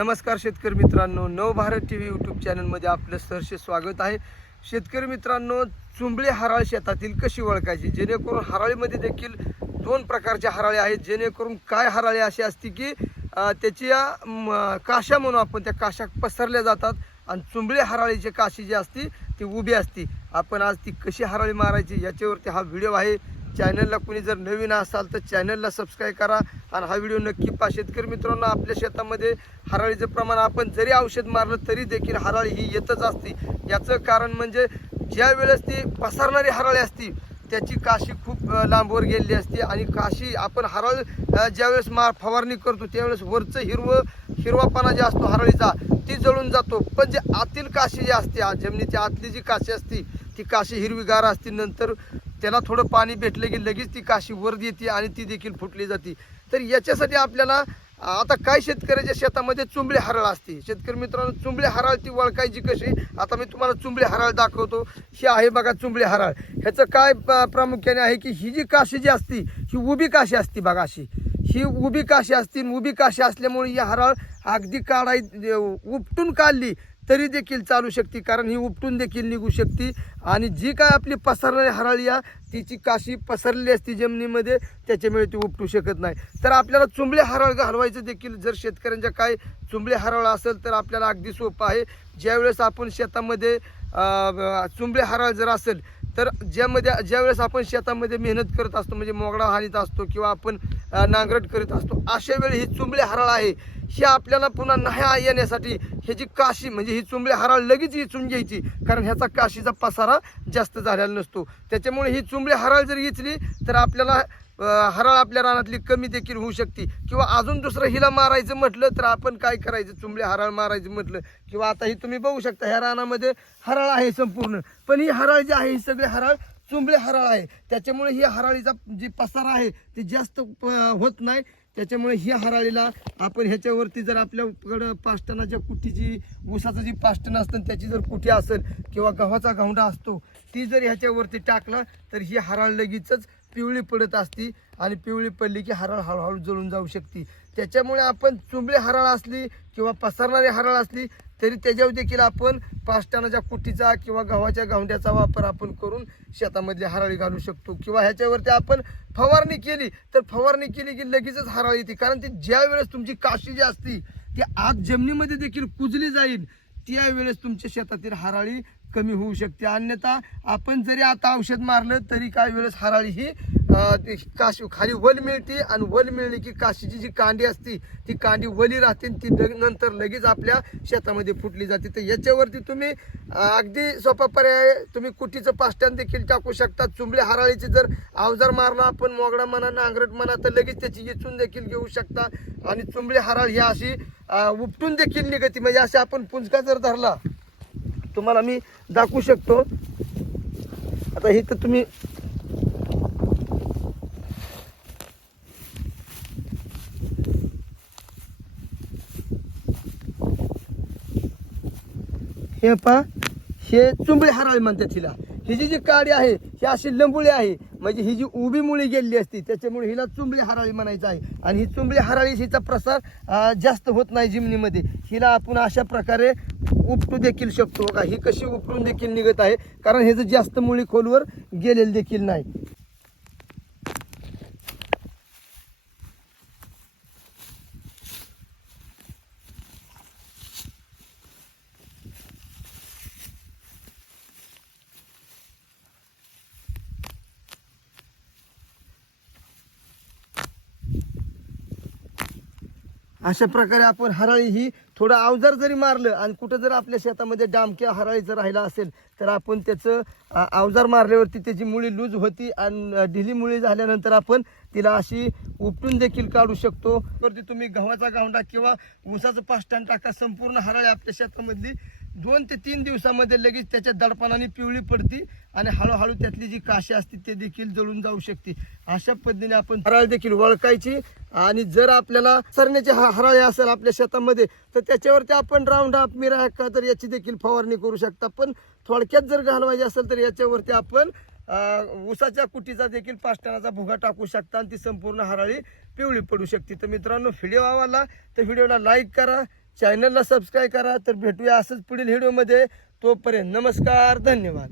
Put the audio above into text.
नमस्कार शेतकरी मित्रांनो नवभारत टी व्ही यूट्यूब चॅनलमध्ये आपलं सहर्ष स्वागत आहे. शेतकरी मित्रांनो चुंबळे हराळ शेतातील कशी ओळखायची? जेणेकरून हराळीमध्ये देखील दोन प्रकारचे हराळे आहेत. जेणेकरून काय हराळे अशी असते की त्याची त्याच्या काशा म्हणून आपण त्या काशा पसरल्या जातात आणि चुंबळे हराळीची काशी जी असती ती उभी असती. आपण आज ती कशी हराळी मारायची याच्यावरती हा व्हिडिओ आहे. चॅनलला कुणी जर नवीन असाल तर चॅनलला सबस्क्राईब करा. आणि हा व्हिडिओ नक्की पा शेतकरी मित्रांनो आपल्या शेतामध्ये हराळीचं प्रमाण आपण जरी औषध मारलं तरी देखील हराळी ही येतच असते. याचं कारण म्हणजे ज्या वेळेस ती पसरणारी हराळी असती त्याची काशी खूप लांबवर गेलेली असते. आणि काशी आपण हराळ ज्यावेळेस मार फवारणी करतो त्यावेळेस वरचं हिरवं हिरवापणा जे असतो हराळीचा ती जळून जातो. पण जे आतील काशी जी असते जमिनीची जमिनीच्या आतली जी काशी असते ती काशी हिरवीगार असते. नंतर त्याला थोडं पाणी भेटलं की लगेच ती काशी वर येते आणि ती देखील फुटली जाते. तर याच्यासाठी आपल्याला आता काय शेतकऱ्याच्या शेतामध्ये चुंबळे हराळ असते? शेतकरी मित्रांनो चुंबळे हराळ ती वळकायची कशी? आता मी तुम्हाला चुंबळे हराळ दाखवतो. ही आहे बघा चुंबळे हराळ. ह्याचं काय प्रामुख्याने आहे की ही जी काशी जी असती ही उभी काशी असती बघा अशी. ही उभी काशी असती उभी काशी असल्यामुळे ही हराळ अगदी काढाय उपटून काढली. तरी देखील चालू शकते कारण ही उपटून देखील निघू शकते. आणि जी काय आपली पसरणारी हराळी आहे तिची काशी पसरलेली असती जमिनीमध्ये त्याच्यामुळे ती उपटू शकत नाही. तर आपल्याला चुंबळे हराळ घालवायचं देखील जर शेतकऱ्यांच्या काय चुंबळे हराळ असेल तर आपल्याला अगदी सोपं आहे. ज्यावेळेस आपण शेतामध्ये चुंबळे हराळ जर असेल तर ज्यामध्ये ज्यावेळेस आपण शेतामध्ये मेहनत करत असतो म्हणजे मोगडा हानीत असतो किंवा आपण नांगरट करीत असतो. अशा वेळी ही चुंबळी हराळ आहे. ही आपल्याला पुन्हा नाही येण्यासाठी ह्याची काशी म्हणजे ही चुंबळे हराळ लगेच इचून घ्यायची. कारण ह्याचा काशीचा पसारा जास्त झालेला नसतो. त्याच्यामुळे ही चुंबळी हराळ जर इचली तर आपल्याला हराळ आपल्या रानातली कमी देखील होऊ शकते. किंवा अजून दुसरं हिला मारायचं म्हटलं तर आपण काय करायचं? चुंबळे हराळ मारायचं म्हटलं. किंवा आता ही तुम्ही बघू शकता ह्या रानामध्ये हराळ आहे संपूर्ण. पण ही हराळ जी आहे ही सगळे हराळ चुंबळे हराळ आहे. त्याच्यामुळे ही हराळीचा जी पसारा आहे ती जास्त होत नाही. त्याच्यामुळे ही हराळीला आपण ह्याच्यावरती जर आपल्याकडं पाष्टनाच्या कुठीची ऊसाचं जी पाष्टण असतं त्याची जर कुठी असेल किंवा गव्हाचा गावंडा असतो ती जर ह्याच्यावरती टाकला तर ही हराळ लगेचच पिवळी पडत असती आणि पिवळी पडली की हराळ हळूहळू जळून जाऊ शकते. त्याच्यामुळे आपण चुंबळी हराळ असली किंवा पसरणारी हराळ असली तरी त्याच्यावर देखील आपण पाष्टानाच्या कुटीचा किंवा गव्हाच्या गावंड्याचा वापर आपण करून शेतामध्ये हराळी घालू शकतो. किंवा ह्याच्यावरती आपण फवारणी केली तर फवारणी केली की लगेचच हराळी येते. कारण ती ज्या वेळेस तुमची काशी जी असती ती आत जमिनीमध्ये देखील कुजली जाईल त्यावेळेस तुमच्या शेतातील हराळी कमी होऊ शकते. अन्यथा आपण जरी आता औषध मारलं तरी काही वेळेस हराळी ही काशी खाली वल मिळते आणि वल मिळली की काशीची जी कांडी असती ती कांडी वली राहते ती नंतर लगेच आपल्या शेतामध्ये फुटली जाते. तर याच्यावरती तुम्ही अगदी सोपा पर्याय तुम्ही कुटीचं पाष्ट्यान देखील टाकू शकता. चुंबळे हराळीचे जर अवजार मारला आपण मोगडा म्हणा नांगरट म्हणा तर लगेच त्याची इचून देखील घेऊ शकता. आणि चुंबळे हराळ ही अशी उपटून देखील निघते. म्हणजे असे आपण पुंजका जर धरला तुम्हाला मी दाखवू शकतो. आता हे तर तुम्ही हे पा हे चुंबळी हराळी म्हणतात हिला. ही जी जी काडी आहे ही अशी लंबुळी आहे. म्हणजे ही जी उभी मुळी गेलेली असती त्याच्यामुळे हिला चुंबळी हराळी म्हणायचं आहे. आणि ही चुंबळी हराळी हिचा प्रसार जास्त होत नाही जिमनीमध्ये. हिला आपण अशा प्रकारे उपटू देखील शकतो का ही कशी उपटून देखील निघत आहे? कारण हे जर जास्त मुळी खोलवर गेलेलं देखील नाही. अशा प्रकारे आपण हराळी ही थोडं अवजार जरी मारलं आणि कुठं जर आपल्या शेतामध्ये डामक्या हराळी जर राहिला असेल तर आपण त्याचं अवजार मारल्यावरती त्याची मुळी लूज होती आणि ढिली मुळी झाल्यानंतर आपण तिला अशी उपटून देखील काढू शकतो. वरती तुम्ही गव्हाचा गावंडा किंवा ऊसाचं पास्टान टाका संपूर्ण हराळी आपल्या शेतामधली दोन ते तीन दिवसामध्ये लगेच त्याच्या दडपणाने पिवळी पडती आणि हळूहळू त्यातली जी काशी असते ते देखील जळून जाऊ शकते. अशा पद्धतीने आपण हराळ देखील वळकायची आणि जर आपल्याला सरण्याची हा हराळी असेल आपल्या शेतामध्ये तर त्याच्यावरती आपण राऊंड अप मिरा का तर याची देखील फवारणी करू शकता. पण थोडक्यात जर घालवायची असेल तर याच्यावरती आपण ऊसाच्या कुटीचा देखील पाष्टानाचा भुगा टाकू शकता आणि ती संपूर्ण हराळी पिवळी पडू शकते. तर मित्रांनो व्हिडिओ आवडला तर व्हिडिओला लाईक करा चॅनलला सबस्क्राईब करा तर भेटूया असंच पुढील व्हिडिओमध्ये तोपर्यंत नमस्कार धन्यवाद.